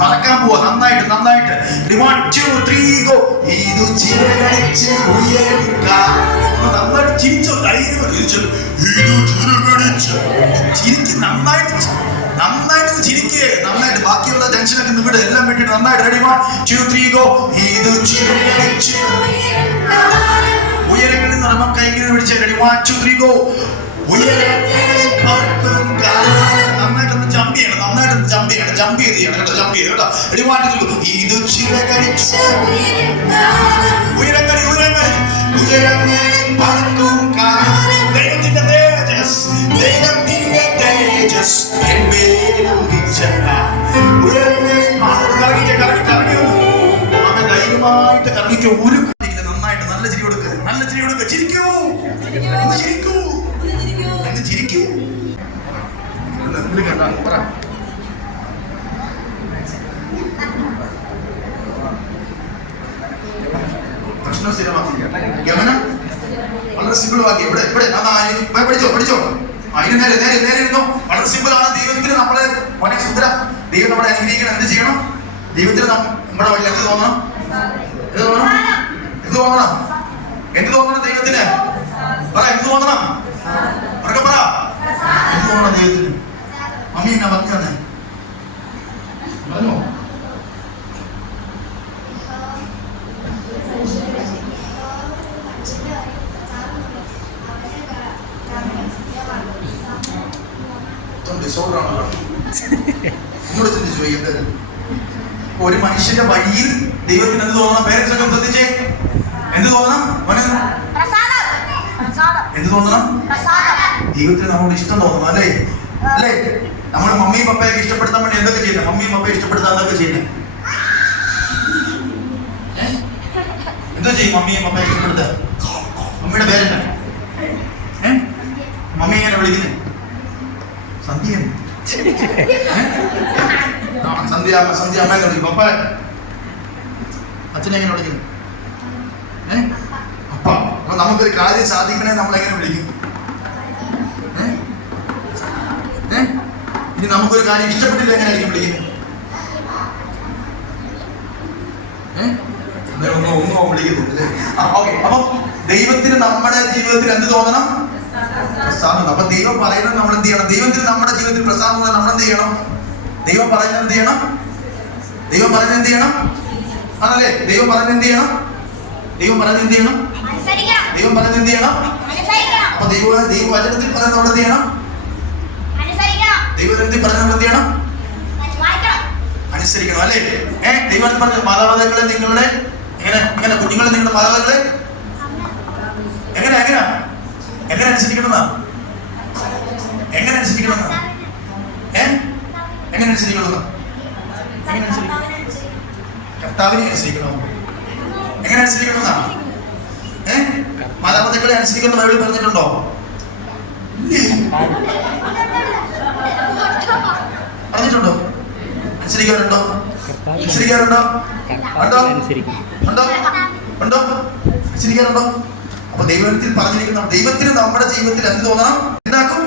പറക്കാൻ പോവാ. നന്നായിട്ട് നന്നായിട്ട്. 1 2 3 ഗോ. ഇത് ചിറകടിച്ച് ഉയർക്കാം. നന്നായിട്ട് ചിരിച്ചോ, ധൈര്യം ചിരിച്ചു. ഇത് ചിറകടിച്ച് ചിരിക്കും. നന്നായിട്ട് ചിരിക്കേ. നന്നായിട്ട് ബാക്കിയുള്ള ടെൻഷനൊക്കെ ഇവിടെ എല്ലാം വേണ്ടിട്ട് നന്നായിട്ട്. Ready 1 2 3 go. ഇത് ചിറകടിച്ച് ഉയരങ്ങളിൽ നിന്ന് നമുക്ക് കൈകിന് പിടിച്ചേ. Ready 1 2 3 go. നന്നായിട്ടൊന്ന് ജമ്പ് ചെയ്യണം. ജമ്പ് ചെയ്യണം കേട്ടോ. Ready 1 2 3 go. ഇത് ചിറകടിച്ച് ഉയരങ്ങളിൽ പറക്കും കാലം. ദൈവത്തിന്റെ തേജസ് ധൈര്യമായിട്ട് കറങ്ങിക്കോ. ഒരു നന്നായിട്ട് നല്ല ചിരി കൊടുക്കുക. ചിരിക്കൂ. പ്രശ്നം സ്ഥിരമാക്കി. ഗമനം വളരെ സിമ്പിൾ ആക്കി. ഇവിടെ പഠിച്ചോ. അതിന് നേരെ ഇരുന്നോ. വളരെ സിമ്പിൾ ആണ്. ദൈവത്തിന് നമ്മളെ സുന്ദര ദൈവം നമ്മളെ അനുഗ്രഹിക്കണം. എന്ത് ചെയ്യണം? ദൈവത്തിന് നമ്മുടെ വഴി എന്ത് തോന്നണം? എന്ത് തോന്നണം ദൈവത്തിന്? പറ, എന്ത് തോന്നണം? പറ, എന്ത് തോന്നണം ദൈവത്തിന്? മമ്മി എന്നാ പറഞ്ഞു തന്നെ പറഞ്ഞോ? ഒരു മനുഷ്യന്റെ വഴിയിൽ ദൈവത്തിന് എന്ത് തോന്നണം? പേരൻസ് ഒക്കെ ശ്രദ്ധിച്ചേ. എന്ത് തോന്നണം? എന്ത് തോന്നണം? ദൈവത്തിന് നമ്മളോട് ഇഷ്ടം തോന്നണം. അല്ലേ? നമ്മൾ മമ്മിയും പപ്പയൊക്കെ ഇഷ്ടപ്പെടുത്താൻ വേണ്ടി എന്തൊക്കെ ചെയ്യുന്നത്? മമ്മിയും പപ്പയെ ഇഷ്ടപ്പെടുത്താൻ എന്തൊക്കെ ചെയ്യുന്നത്? എന്തോ ചെയ്യും മമ്മിയും പപ്പയെ ഇഷ്ടപ്പെടുത്താൻ? മമ്മിയുടെ പേരെന്താ? മമ്മി എങ്ങനെ വിളിക്കുന്നത്? സന്ധ്യ അമ്മ എന്ന് വിളിക്കും. പപ്പ അച്ഛനെ എങ്ങനെ വിളിക്കുന്നു? അപ്പ. അപ്പൊ നമുക്കൊരു കാര്യം സാധിക്കണേ നമ്മളെങ്ങനെ വിളിക്കും? ഇനി നമുക്കൊരു കാര്യം ഇഷ്ടപ്പെട്ടില്ല എങ്ങനെയായിരിക്കും വിളിക്കുന്നത്? ഒന്നും വിളിക്കുന്നില്ലേ? ഓക്കെ. അപ്പൊ ദൈവത്തിന് നമ്മുടെ ജീവിതത്തിൽ എന്ത് തോന്നണം? പ്രസാദം. അപ്പൊ ദൈവം പറയുന്നത് നമ്മൾ എന്ത് ചെയ്യണം? ദൈവത്തിന് നമ്മുടെ ജീവിതത്തിൽ പ്രസാദം നമ്മൾ എന്ത് ചെയ്യണം? ദൈവം പറയുന്നത് എന്ത് ചെയ്യണം? ആണല്ലേ? ദൈവം പറയുന്നത് എന്ത് ചെയ്യണം? അപ്പൊ ദൈവവചനത്തിൽ പറയുന്നത് നമ്മൾ എന്ത് ചെയ്യണം? ദൈവത്തിൽ പറഞ്ഞ നമ്മൾ എന്ത് ചെയ്യണം? അനുസരിക്കണം. അല്ലേ? ദൈവത്തിൽ പറഞ്ഞ മാതാപിതാക്കളെ നിങ്ങളുടെ എങ്ങനെ കുഞ്ഞുങ്ങളെ നിങ്ങളുടെ മാതാപിതാക്കളെ എങ്ങനെ അനുസരിക്കണം? കർത്താവിനെ അനുസരിക്കണം. എങ്ങനെ അനുസരിക്കണമെന്നാ? മാതാപിതാക്കളെ അനുസരിക്കണം ബൈബിളിൽ പറഞ്ഞിട്ടുണ്ടോ? പറഞ്ഞിട്ടുണ്ടോ? അനുസരിക്കാറുണ്ടോ? അനുസരിക്കാറുണ്ടോ? അപ്പൊ ദൈവത്തിൽ പറഞ്ഞിരിക്കുന്ന ദൈവത്തിന് നമ്മുടെ ജീവിതത്തിൽ എന്ത് തോന്നണം? എന്താക്കും?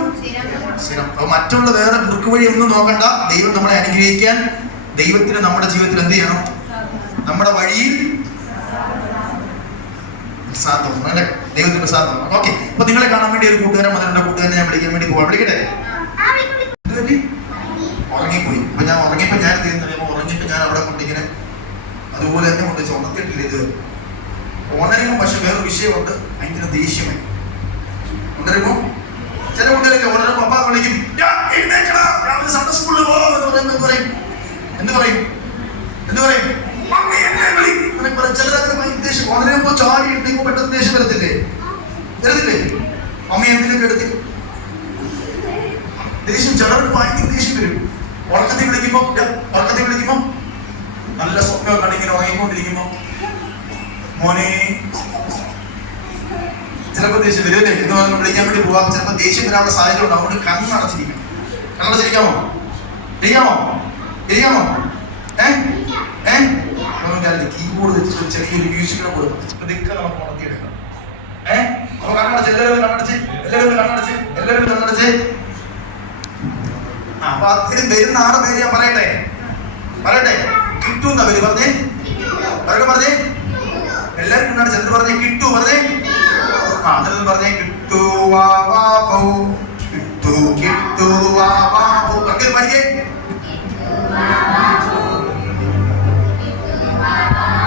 അപ്പൊ മറ്റുള്ള വേറെ കുറുക്ക് വഴി ഒന്നും നോക്കണ്ട. ദൈവം നമ്മളെ അനുഗ്രഹിക്കാൻ ദൈവത്തിന് നമ്മുടെ ജീവിതത്തിൽ എന്ത് ചെയ്യണം? നമ്മുടെ വഴിയിൽ ദൈവത്തിന് സാധനം. ഓക്കെ. അപ്പൊ നിങ്ങളെ കാണാൻ വേണ്ടി ഒരു കൂട്ടുകാരൻ മദറിന്റെ കൂട്ടുകാരനെ ഞാൻ വിളിക്കാൻ വേണ്ടി പോവാം. വിളിക്കട്ടെ? ഉറങ്ങിപ്പോയി. അപ്പൊ ഞാൻ ഉറങ്ങിയപ്പോ ഞാൻ അവിടെ കൊണ്ടിങ്ങനെ അതുപോലെ തന്നെ കൊണ്ട് ഉണർത്തിയിട്ടില്ല. ഇത് ഉണരുമ്പോ പക്ഷെ വേറൊരു വിഷയമുണ്ട്. ഭയങ്കര ദേഷ്യമായി ഉണരുമ്പോ. ചില കുട്ടികളൊക്കെ ഉണരുമ്പോ പപ്പ വിളിക്കും, സൺഡേ സ്കൂളിൽ പോവാം. എന്ത് പറയും? ചിലരങ്ങനെ ഭയങ്കര ദേഷ്യം. ഉണരുമ്പോ ചാടി ഇട്ടിപ്പോ പെട്ടെന്ന് ദേഷ്യം വരത്തില്ലേ? അമ്മ എന്തിനൊക്കെ എടുത്ത് ദേഷ്യം ചിലർക്ക് ഭയങ്കര ദേഷ്യം വരും. ഉറക്കത്തിൽ വിളിക്കുമ്പോ നല്ല സ്വപ്നം കണ്ടിങ്ങനെ ഉറങ്ങിക്കൊണ്ടിരിക്കുമ്പോ മോനെ ചിലപ്പോ ദേഷ്യം വരുമല്ലേ എന്ന് പറഞ്ഞ് വിളിക്കാൻ വേണ്ടി പോവാം. ചിലപ്പോ ദേഷ്യം വരാനുള്ള സാഹചര്യം ഉണ്ട്. അതുകൊണ്ട് കണ്ണടച്ചിരിക്കണം. കണ്ണടച്ചിരിക്കാമോ? കീബോർഡ് വെച്ചിട്ട് ചെറിയൊരു മ്യൂസിക്കിനെ കൊടുക്കും. ഇതൊക്കെ നമുക്ക് ഉണർത്തിയെടുക്കണം. അപ്പൊ കണ്ണടച്ച് എല്ലാവരും കണ്ണടച്ച്. അപ്പൊ അതിന് വരുന്ന ആടെ പേര് ഞാൻ പറയട്ടെ. പറഞ്ഞേ, അവരൊക്കെ പറഞ്ഞേ, എല്ലാവരും കണ്ണടച്ച് എന്നിട്ട് പറഞ്ഞേ കിട്ടു പറഞ്ഞേ. എന്നിട്ട് പറഞ്ഞേ കിട്ടു വാ വാ പോ, കിട്ടു കിട്ടു വാ വാ പോ. ഒക്കെ പഠിക്കേ.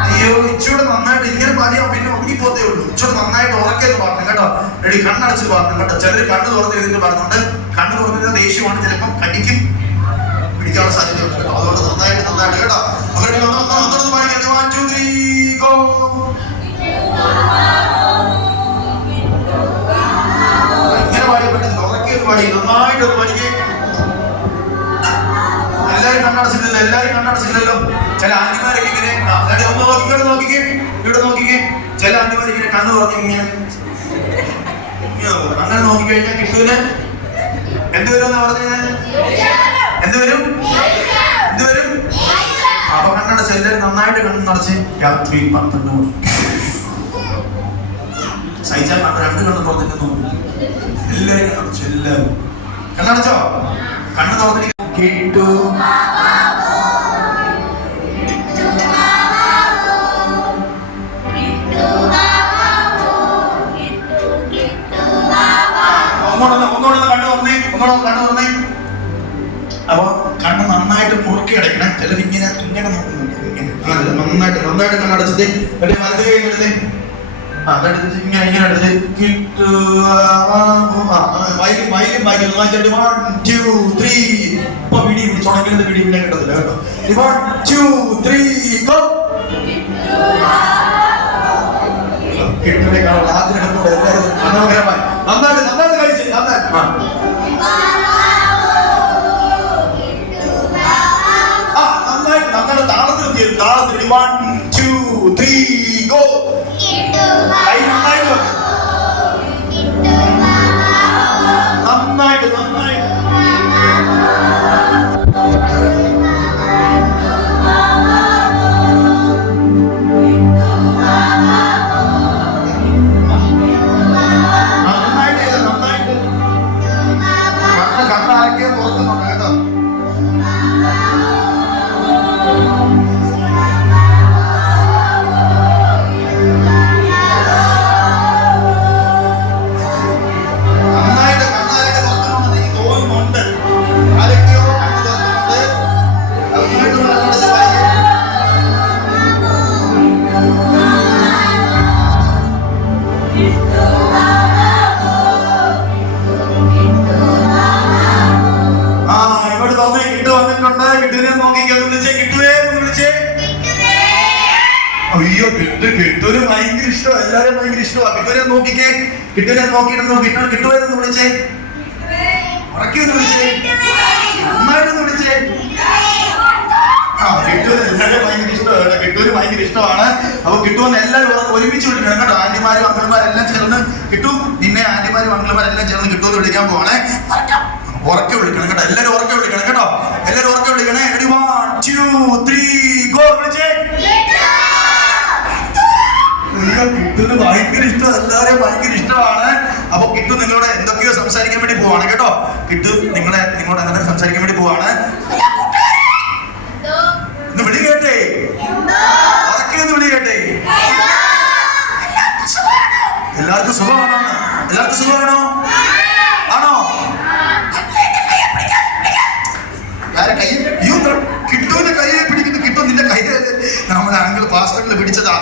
അയ്യോ ഇച്ചൂടെ നന്നായിട്ട് ഇങ്ങനെ പറയാം, പിന്നെ ഒതുങ്ങിപ്പോത്തേ ഉള്ളൂ. ഇച്ചൂടെ നന്നായിട്ട് ഉറക്കേന്ന് പറഞ്ഞു കേട്ടോ. റെഡി, കണ്ണടച്ച് പറഞ്ഞു കേട്ടോ. ചിലർ കണ്ണ് തുറന്നിരുന്നിട്ട് പറഞ്ഞുകൊണ്ട് കണ്ണ് തുറന്നിരുന്ന ദേഷ്യമാണ്, ചിലപ്പം കടിക്കും പിടിക്കാനുള്ള സാധ്യതയുണ്ട് കേട്ടോ. അതുകൊണ്ട് നന്നായിട്ട് കേട്ടോ. അവരുടെ ഇങ്ങനെ പാടിയ പറ്റുന്നില്ല, ഉറക്കേന്ന് പാടി നന്നായിട്ടൊന്ന് പഠിക്കേ. എല്ലാരും കണ്ണടച്ചില്ലല്ലോ. ചില ആന്റിമാരൊക്കെ ഇങ്ങനെ ഒന്ന് നോക്കിക്കേ, ഇവിടെ നോക്കിക്കേ. ചില ആന്റിമാർ ഇങ്ങനെ കണ്ണ് തുറന്ന് ഇങ്ങനെ അങ്ങനെ നോക്കിക്കഴിഞ്ഞാൽ കിട്ടൂല്. എന്തുവരും എന്നാ പറഞ്ഞത്? എന്തുവരും? അപ്പൊ കണ്ണടച്ച് എല്ലാരും നന്നായിട്ട് കണ്ണടച്ച്. രാത്രി 12 മണി സഹിച്ചാൽ കണ്ണ് 2 കണ്ണ് തുറന്നിട്ട് നോക്കും. എല്ലാരും കണ്ണടച്ചു, എല്ലാവരും കണ്ണടച്ചോ? കണ്ണ് തുറന്നിരിക്കും. കിട്ടു കണ്ണ് തുറന്നേ. അപ്പൊ കണ്ണ് നന്നായിട്ട് മുറുക്കി അടയ്ക്കണം. ചിലർ ഇങ്ങനെ നോക്കുന്നുണ്ട്, നന്നായിട്ട് കണ്ണടച്ചിട്ട് വലത് കൈ എടുത്തേ. ഇങ്ങനെ എടുത്ത് കിട്ടു. 1 2 3. ഇപ്പൊ പിടി പിടിച്ചോണെങ്കിൽ പിടി പിന്നെ കിട്ടത്തില്ല കേട്ടോ. 1 2 3 ഗോ. കിട്ടുവിനെ കാണാനുള്ള ആഗ്രഹത്തോടെ എല്ലാവരും മനോഹരമായി നന്നായിട്ട് കഴിച്ച് നന്നായിട്ട് താളത്തിൽ 1 2 3 ഗോ. നന്നായിട്ട് കണ്ണാരൊക്കെ തുറക്കുന്നുണ്ട് കേട്ടോ. അയ്യോ കിട്ടൂര് ഭയങ്കര ഇഷ്ടമാണ്, എല്ലാരും ഭയങ്കര ഇഷ്ടമാണ്. കിട്ടൂരെ നോക്കിക്കേ, കിട്ടൂരെ നോക്കിയിട്ട് കിട്ടുവായിരുന്നു വിളിച്ചേ, ഉറക്കിയൊന്ന് വിളിച്ചേ, നന്നായിട്ടൊന്ന് വിളിച്ചേ. കിട്ടൂര് എല്ലാവരും ഭയങ്കര ഇഷ്ടമാണ്, കിട്ടൂര് ഭയങ്കര ഇഷ്ടമാണ്. അപ്പൊ കിട്ടുമെന്ന് എല്ലാവരും ഒരുമിച്ച് വിളിക്കണം കേട്ടോ. ആന്റിമാരും അങ്കിൾമാരെല്ലാം ചേർന്ന് കിട്ടും. നിന്നെ ആന്റിമാരും അങ്കിൾമാരെല്ലാം ചേർന്ന് കിട്ടുമെന്ന് വിളിക്കാൻ പോവാണേ. ഉറക്കെ വിളിക്കണം കേട്ടോ, എല്ലാവരും ഉറക്കെ വിളിക്കണം കേട്ടോ. എല്ലാവരും ഉറക്കെ വിളിക്കണേ. 1 2 3 ഗോ. വിളിച്ചേ. കിട്ടുന് ഭയങ്കര ഇഷ്ടമാണ്, എല്ലാവരെയും ഭയങ്കര ഇഷ്ടമാണ്. അപ്പൊ കിട്ടു നിങ്ങളോട് എന്തൊക്കെയോ സംസാരിക്കാൻ വേണ്ടി പോവാണ് കേട്ടോ. കിട്ടു നിങ്ങളോട് എന്തൊക്കെ സംസാരിക്കാൻ വേണ്ടി പോവാണ്. വിളി കേട്ടേ, ഉറക്കെ വിളി കേട്ടേ. എല്ലാവർക്കും സുഖമാണോ? എല്ലാവർക്കും സുഖമാണോ? ആണോ? കൈ കിട്ടുവിന്റെ കൈയെ പിടിക്കുന്നു. കിട്ടു നിന്റെ കൈ നമ്മുടെ അങ്കിള് പാസ്വേഡിൽ പിടിച്ചതാ.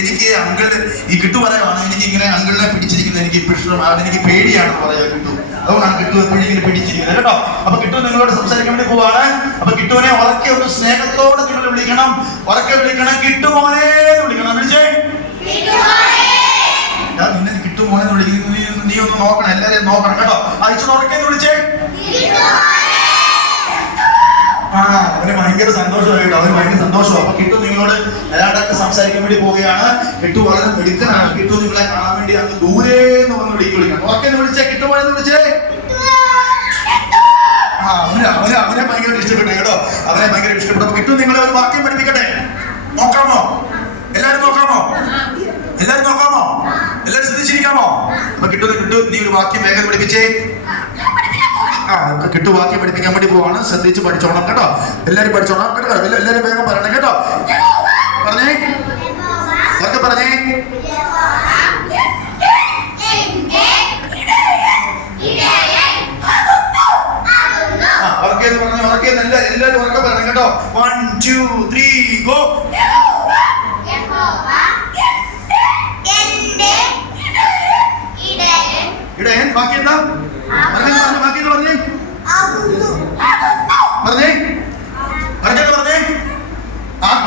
എനിക്ക് അങ്കിള് ഈ കിട്ടു പറയുവാണ്, എനിക്ക് ഇങ്ങനെ അങ്കിളിനെ പിടിച്ചിരിക്കുന്നത് എനിക്ക് ഇഷ്ടം, അതെനിക്ക് പേടിയാണെന്ന് പറയാ കിട്ടു. അതുകൊണ്ടാണ് കിട്ടു എപ്പോഴും ഇങ്ങനെ പിടിച്ചിരിക്കുന്നത് കേട്ടോ. അപ്പൊ കിട്ടു നിങ്ങളോട് സംസാരിക്കാൻ വേണ്ടി പോവാണ്. അപ്പൊ കിട്ടുവിനെ ഉറക്കെ ഒന്ന് സ്നേഹത്തോടെ നിങ്ങൾ വിളിക്കണം, ഉറക്കെ വിളിക്കണം. കിട്ടുമോനെ വിളിക്കണം. വിളിച്ചേ. നിന്നെ കിട്ടുമോനെ വിളിക്കുന്നു. നീ ഒന്ന് നോക്കണം, എല്ലാരെയും നോക്കണം കേട്ടോ. അയച്ചു ഉറക്കെ വിളിച്ചേ. അവന് ഭയങ്കര സന്തോഷമായിട്ടോ, അവന് ഭയങ്കര സന്തോഷമാണ്. അപ്പൊ കിട്ടു നിങ്ങളോട് എല്ലാവരുടെയൊക്കെ സംസാരിക്കാൻ വേണ്ടി പോവുകയാണ്. കിട്ടു വളരെ മിടുക്കനാണ്. കിട്ടു നിങ്ങളെ കാണാൻ വേണ്ടി അങ്ങ് ദൂരേന്ന് വന്ന് വിളിക്കണം. ഓക്കെ വിളിച്ചേ. കിട്ടുമോയെന്ന് വിളിച്ചേ. അവനെ ഭയങ്കര ഇഷ്ടപ്പെട്ടു കേട്ടോ, അവനെ ഭയങ്കര ഇഷ്ടപ്പെട്ടു. അപ്പൊ കിട്ടു നിങ്ങളെ ഒരു വാക്യം പഠിപ്പിക്കട്ടെ. നോക്കാമോ? എല്ലാരും നോക്കാമോ? എല്ലാരും ശ്രദ്ധിച്ചിരിക്കാമോ? അപ്പൊ കിട്ടു നീ ഒരു വാക്യം വേഗം പഠിപ്പിച്ചേ. കിട്ടു വാക്യം പഠിപ്പിക്കാൻ വേണ്ടി പോവാണ്. ശ്രദ്ധിച്ച് പഠിച്ചോണം കേട്ടോ. എല്ലാരും പഠിച്ചോണം കേട്ടോ. എല്ലാരും വേഗം പറയണം കേട്ടോ. പറഞ്ഞേ, അവർക്ക് പറഞ്ഞേ. എല്ലാരും ഉറക്കെ പറയണം കേട്ടോ. 1 2 3 ഗോ. ഇടയൻ. ബാക്കി എന്താ പറഞ്ഞേ? ബാക്കി പറഞ്ഞേ പറഞ്ഞേ പറഞ്ഞേ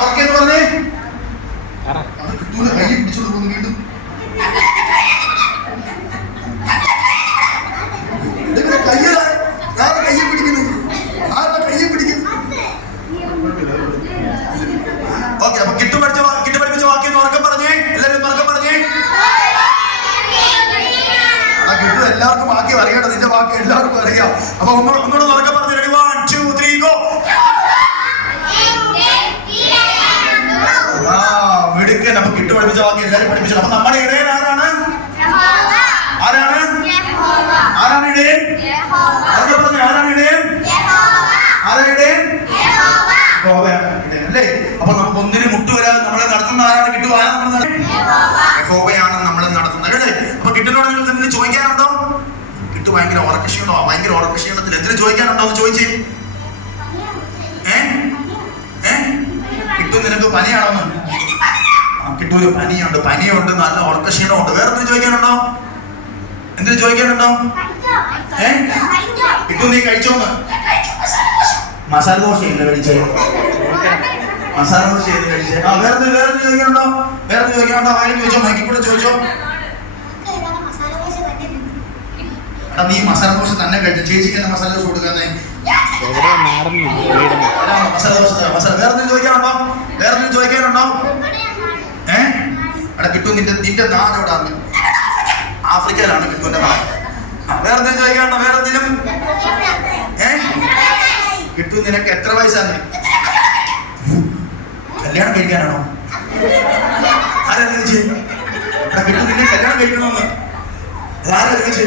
ഉറക്കെന്ന് പറഞ്ഞേ. കൈ പിടിച്ചോണ്ട് പോകുന്നു വീണ്ടും. കയ്യെ പിടിക്കുന്നു. ആരാ കയ്യെ പിടിക്കുന്നു? ഓക്കെ, അപ്പൊ കിട്ടു പഠിപ്പിച്ച വാക്യം ഉറക്കെ പറഞ്ഞേ. എല്ലാവരും ഉറക്കെ പറഞ്ഞേ. കിട്ടു എല്ലാവർക്കും വാക്യം അറിയണം. നിന്റെ വാക്യം എല്ലാവർക്കും അറിയാം. അപ്പൊ ഒന്നുകൂടെ ഉറക്കെ പറഞ്ഞു. 1 2 3 ഗോ. മിടുക്കൻ. അപ്പൊ കിട്ടു പഠിപ്പിച്ച വാക്യം എല്ലാവരും പഠിപ്പിച്ചു. അപ്പൊ നമ്മുടെ ഇടയൻ ആരാണ്? ആരാണ് ഇടയൻ? അതൊക്കെ പറഞ്ഞു. ആരാണ് ഇടയൻ? ആരാണ് ഇടയൻ? അല്ലേ? അപ്പൊ നമുക്ക് ഒന്നിനും മുട്ടുവരാതെ നമ്മളെ നടത്തുന്ന ആരാണ്? കിട്ടു. ആരാണ്? യഹോവയാണ് നമ്മളെ നടത്തുന്നത് അല്ലേ? അപ്പൊ കിട്ടുന്നോട് നിങ്ങൾക്ക് എന്തെങ്കിലും ചോദിക്കാനുണ്ടോ? കിട്ടു ഭയങ്കര ഉറക്കക്ഷീണോ? ഭയങ്കര ഉറക്കക്ഷീണത്തിൽ എന്തിനും ചോദിക്കാനുണ്ടോ എന്ന് ചോദിച്ചേ. കിട്ടു നിനക്ക് പനിയാണോന്ന്? കിട്ടൂര് പനിയുണ്ട്, നല്ല ഉറക്കക്ഷീണമുണ്ട്. വേറെ എന്തിനും ചോദിക്കാനുണ്ടോ? എന്തിനും ചോദിക്കാനുണ്ടോ? കിട്ടു നീ കഴിച്ചോന്ന്? മസാല ദോശ ഇല്ല കഴിച്ചേ? മസാല ദോശ ചെയ്ത് കഴിച്ചേ? വേറെ ചോദിക്കാനുണ്ടോ? വേറെ ചോദിക്കാനുണ്ടോ? വേറെ ചോദിച്ചോ. മൈക്കിക്കൂടെ ചോദിച്ചോ. നീ മസാല ദോശ തന്നെ കഴിച്ചു. ചേച്ചിക്ക് എന്താ മസാല ദോശ കൊടുക്കാന്നേ? മസാല ദോശ വേറെ ചോദിക്കാനുണ്ടോ? വേറെ ചോദിക്കാനുണ്ടോ? എടാ കിട്ടു, നിന്റെ നാട് എവിടാണ്? ആഫ്രിക്കയിലാണ് കിട്ടുവിന്റെ നാട്. വേറെ എന്തെങ്കിലും ചോദിക്കാനുണ്ടോ? വേറെ എന്തെങ്കിലും? കിട്ടു നിനക്ക് എത്ര വയസ്സാണ്? കല്യാണം കഴിക്കാനാണോ? ആരാ ചോദിച്ചേ? കിട്ടു നിന്നെ കല്യാണം കഴിക്കണോന്ന് ആരാ ചോദിച്ചേ?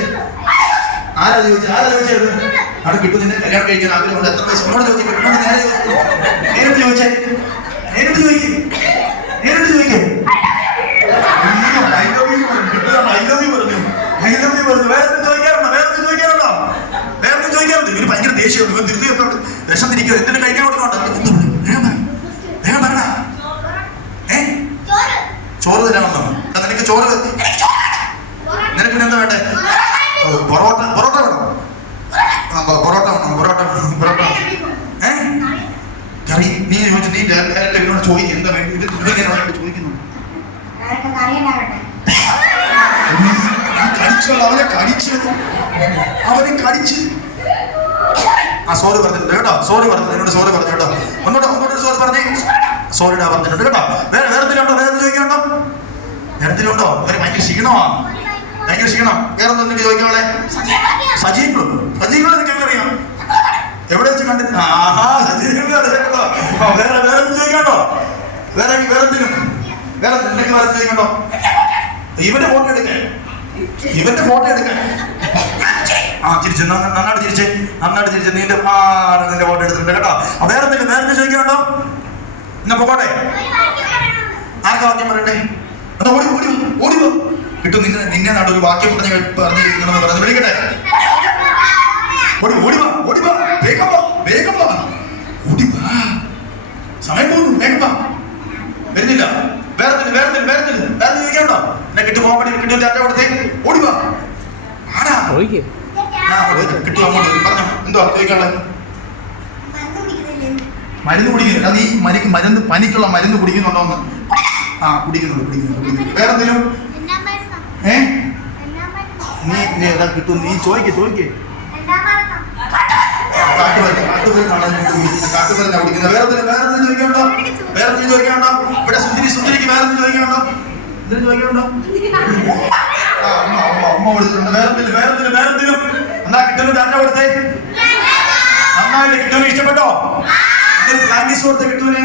അവിടെ കിട്ടു നിന്നെ കല്യാണം കഴിക്കാൻ ആഗ്രഹമുണ്ട്. എത്ര വയസ്സ്? ഒന്നോട് ചോദിച്ചു. കിട്ടുന്നോട് നേരിട്ട് ചോദിച്ചേ. നേരിട്ട് ചോദിക്കേ. വേറെ ചോദിക്കാറുണ്ട്. ഇവര് ഭയങ്കര ദേഷ്യമുണ്ട്. ഇവൻ ധൃതി വിഷം തിരിക്കുക. എന്തിനും കഴിക്കാൻ കൊടുക്കണ്ട. വേഗം പറയണ. ചോറ് തരാമെന്നോ? നിനക്ക് ചോറ്. നിനക്ക് പിന്നെ എന്താ വേണ്ടേ? പൊറോട്ട വേണം. പൊറോട്ട കറി. നീ ചോദിച്ചു. നീ ഇവനോട് ചോദിക്കും എന്താ വേണ്ടി. ഇത് ചോദിക്കുന്നു. അവനെ കടിച്ച് സോറി പറഞ്ഞിട്ടുണ്ട് കേട്ടോ. സോറി പറഞ്ഞു കേട്ടോ. ഒന്നോട്ട് സോറി പറഞ്ഞേ. സോറിടാ പറഞ്ഞിട്ടുണ്ട് കേട്ടോ. വേറെ ചോദിക്കാനുണ്ടോ? നേരത്തിലുണ്ടോ? അവര് ഭയങ്കര ക്ഷീണം. വേറെ എന്തെങ്കിലും ചോദിക്കാളെ? സജീവങ്ങളും നിനക്ക് എങ്ങനെ അറിയാം? എവിടെ വെച്ച് കണ്ടിട്ട്? വേറെ ചോദിക്കാണ്ടോ? വേറെ എന്തിനും നിനക്ക് വേറെ ചോദിക്കണ്ടോ? ഇവന്റെ ഫോട്ടോ എടുക്കാൻ. ചിരിച്ചു. നന്നായിട്ട് ചിരിച്ചേ. നിന്റെ ഫോട്ടോ എടുത്തിട്ടുണ്ട് കേട്ടോ. വേറെ എന്തെങ്കിലും ചോദിക്കാനുണ്ടോ? എന്നാ പോകട്ടെ. ആർക്കാ വാക്യം പറയട്ടെ? എന്നാ ഓടി കിട്ടും. നിന്നെ നാട് ഒരു വാക്യം പറഞ്ഞിരിക്കണമെന്ന് പറഞ്ഞു വിളിക്കട്ടെ. ഓടി വാ. വേഗം വാ. സമയം പോകുന്നു. വേഗം വാ. വരുന്നില്ല. വേറെ ചോദിക്കാനുണ്ടോ? എന്നെ കിട്ടു പോകാൻ വേണ്ടി കിട്ടും. ചാറ്റ കൊടുത്തേ. ഓടി വാ. ആടാ കിട്ടു. അങ്ങോട്ട് പറഞ്ഞോ. എന്തോ ചോദിക്കാനുള്ളത്? മരുന്ന് കുടിക്കുന്നില്ല. നീ മരുന്ന് പനിക്കുള്ള മരുന്ന് കുടിക്കുന്നുണ്ടോന്ന്? കുടിക്കുന്നുണ്ട്. വേറെ എന്തെങ്കിലും? നീ കിട്ടു. നീ ചോദിക്കേ. കാട്ടുമരുന്നാ കുടിക്കുന്നത്. വേറെ ചോദിക്കാനുണ്ടോ? ഇവിടെ സുന്ദരിക്ക് വേറെ ചോദിക്കാനുണ്ടോ? അമ്മ കൊടുത്തിട്ടുണ്ട്. വേറെ എന്നാ കിട്ടുന്നു. ചാറ്റ കൊടുത്തേ. നന്നായിട്ട് കിട്ടുവിന് ഇഷ്ടപ്പെട്ടോ? ഫ്ലാങ്കിസ് കൊടുത്ത കിട്ടുവിന്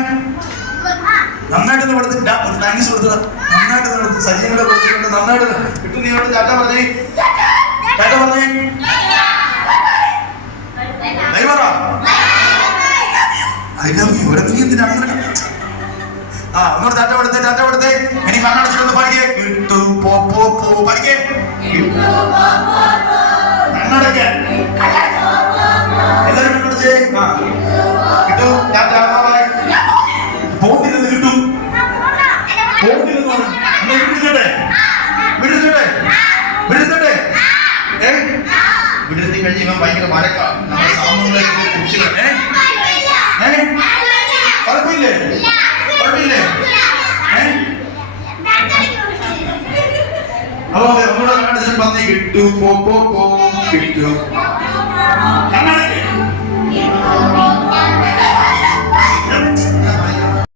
നന്നായിട്ടൊന്ന് കൊടുത്തിട്ട് ഫ്ലാങ്കിസ് കൊടുത്തത് നന്നായിട്ട് സജീവങ്ങളെ കൊടുത്തിട്ടുണ്ട്. നന്നായിട്ട് കിട്ടു. നീ ചാറ്റ പറഞ്ഞേ. കൈമാറ ഐ ലവ് യു. നീ എന്തിനാ അങ്ങനെ? ആ അങ്ങോട്ട് ടാറ്റ കൊടുത്തേ. ഇനി കണ്ണടച്ചിട്ടൊന്ന് പഠിക്കേ. കിട്ടു പോ പോ പോ പഠിക്കേ. കണ്ണടയ്ക്ക് എല്ലാവരും കണ്ണടച്ചേ. ആ കിട്ടു ടാറ്റ ബൈ. പോന്നില്ലെന്ന് കിട്ടും. പോന്നില്ലെന്ന് വിടുത്തട്ടെ. വിടുത്തി കഴിഞ്ഞ് ഇവൻ ഭയങ്കര മരക്കാം. നമ്മുടെ സാമൂഹിക കുറിച്ചുകളെ കുഴപ്പമില്ലേ? അപ്പൊ നമ്മളോട് കണ്ടു കിട്ടു പോ പോ പോ കിട്ടു